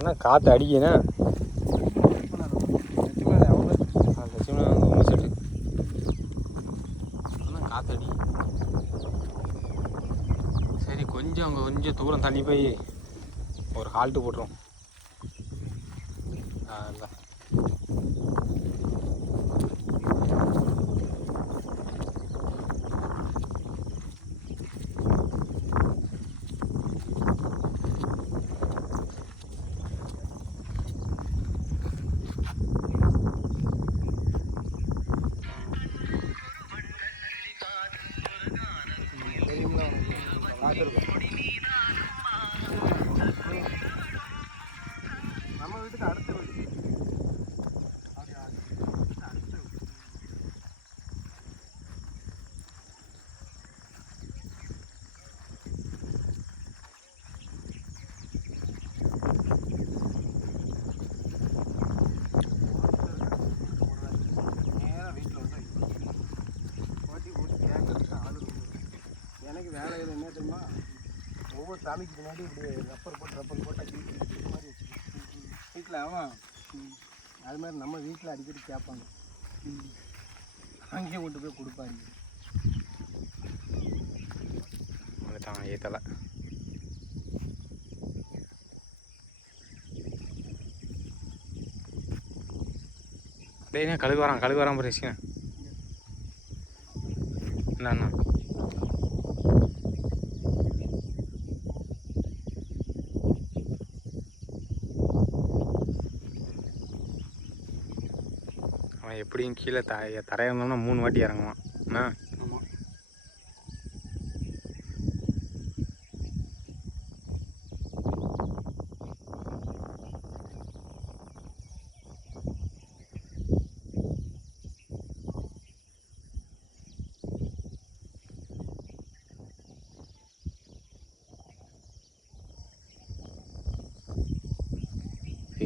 ஆனால் காற்று அடிக்கணா செட்டு ஆனால் காற்று அடி. சரி கொஞ்சம் தூரம் தள்ளி போய் ஒரு ஹால்ட்டு போட்டுரும். இல்லை நம்ம வீட்டுக்கு அடுத்த வீடு நேராக வீட்டில் வந்து போட்டி போட்டு கேட்கறதுக்கு ஆளு. எனக்கு வேலையில் என்ன தெரியுமா, ஒவ்வொரு சாமிக்கு முன்னாடி இப்படி ரப்பர் போட்டு வீட்டு மாதிரி வச்சுக்கணும் வீட்டில். ஆமாம், அது மாதிரி நம்ம வீட்டில் அடிக்கடி கேட்பாங்க, அங்கேயே கொண்டு போய் கொடுப்பாங்க. அதுதான் ஏற்றலை. டேய்ண்ணா கழுகு வரான் பேசிங்க. என்னண்ணா அவன் எப்படியும் கீழே தரையிறந்தோம்னா 3 வாட்டி இறங்குவான். அண்ணா ஆமாம்,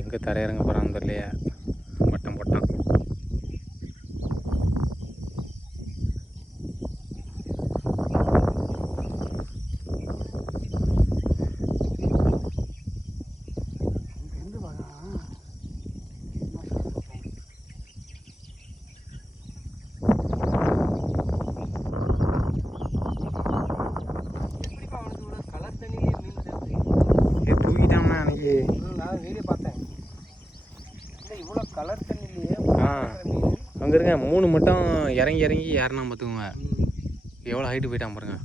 எங்கே தரையிறங்க போகிறான்னு தெரியலையா. பட்டம் போட்டான். தூக்கிட்டான்னா அன்னைக்கு நான் வீடியோ பார்த்தேன். இல்லை இவ்வளோ கலர் தண்ணிலேயே அங்கே இருங்க 3 மட்டும் இறங்கி யாருன்னா பார்த்துக்கோங்க. எவ்வளோ ஹைட்டு போயிட்டான் பாருங்க.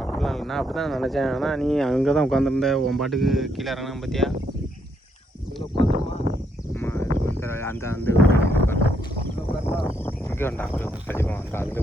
அப்படிலாம் இல்லை, நான் அப்படி தான் நினச்சேன். ஆனால் நீ அங்கே தான் உட்காந்துருந்த, உன் பாட்டுக்கு கீழே இறங்கினா பார்த்தியா. உட்காந்துருமா? ஆமாம், அந்த இங்கே வேண்டாம், அங்கே கண்டிப்பாக அந்த அந்த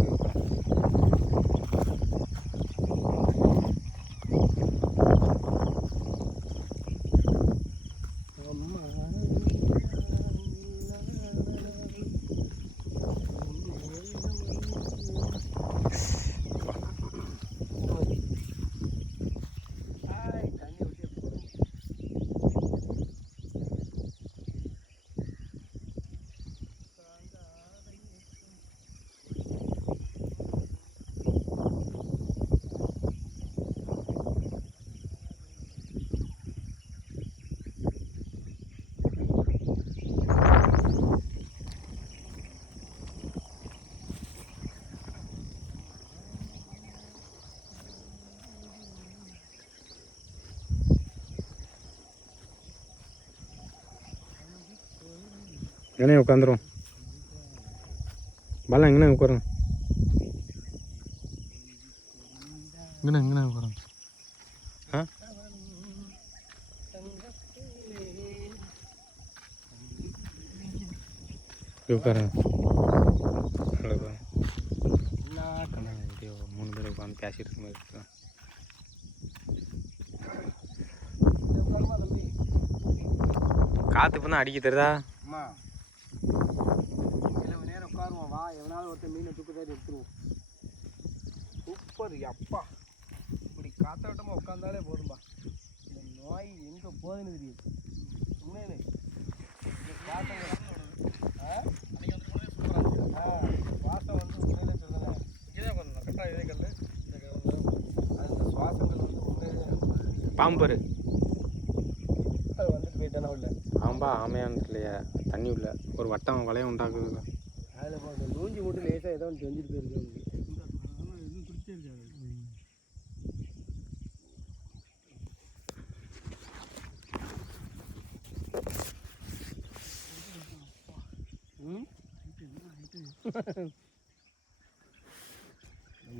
எங்கனே உட்காந்துரும். பாலா எங்கண்ணே உட்காருங்க. எங்கண்ணே உட்காருங்க. ஆ உட்காருங்க. 3 பேர் உட்காந்து பேசிட்டு இருக்க மாதிரி இருக்குதான். காற்று இப்போ தான் அடிக்க தெரியுதா? அம்மா இவ்வளவு நேரம் உட்காருவோம், வா எவனாவது ஒருத்தர் மீனை தூக்கத்தாடி எடுத்துருவோம். சூப்பர் அப்பா, இப்படி காத்தாட்டமாக உட்காந்தாலே போதும்பா. இந்த நோய் எங்கே போகுதுன்னு தெரியுது. உண்மையிலே இந்த வாசம் வாசம் வந்து உண்மையிலே சொல்லலை. இங்கே தான் கரெக்டாக இதே கல். அந்த சுவாசங்கள் வந்து உண்மையிலே பாம்பரு அது வந்துட்டு போயிட்டானா உள்ள பாம்பா ஆமையான்னு இல்லையா தண்ணி உள்ள ஒரு வட்டம் வளையம் உண்டாக்குது. அதில் இப்போ மூஞ்சி மட்டும் லேசாக ஏதோ ஒன்று செஞ்சுட்டு போயிருக்கு எதுவும் பிடிச்சே இருக்காது.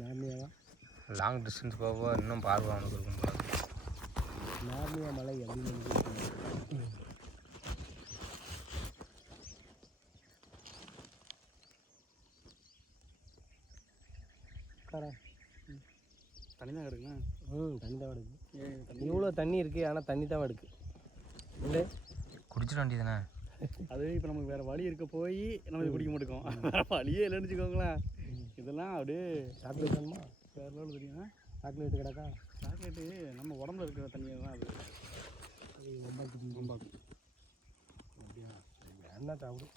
நார்னியாவா லாங் டிஸ்டன்ஸ் போக இன்னும் பார்வை அவனுக்கு இருக்கும் போல. நார்னியா மலை அப்படின்னு தனி தான் கிடக்குண்ணா. தண்ணி தான் எடுக்கு. இவ்வளோ தண்ணி இருக்குது ஆனால் தண்ணி தான் எடுக்கு இல்லை குடிச்சிட வேண்டியதுண்ணே. அது இப்போ நமக்கு வேறு வழி இருக்க போய் நம்ம இது குடிக்க மாட்டோம். வேறு வழியே இல்லைன்னு வச்சுக்கோங்களேன். இதெல்லாம் அப்படியே சாக்லேட் வேணுமா? வேறு லெவலில் தெரியுமா? சாக்லேட்டு கிடக்கா? சாக்லேட்டு நம்ம உடம்புல இருக்கிற தண்ணியை தான் அது ரொம்ப ரொம்ப அப்படியா? என்ன சாப்பிடும்?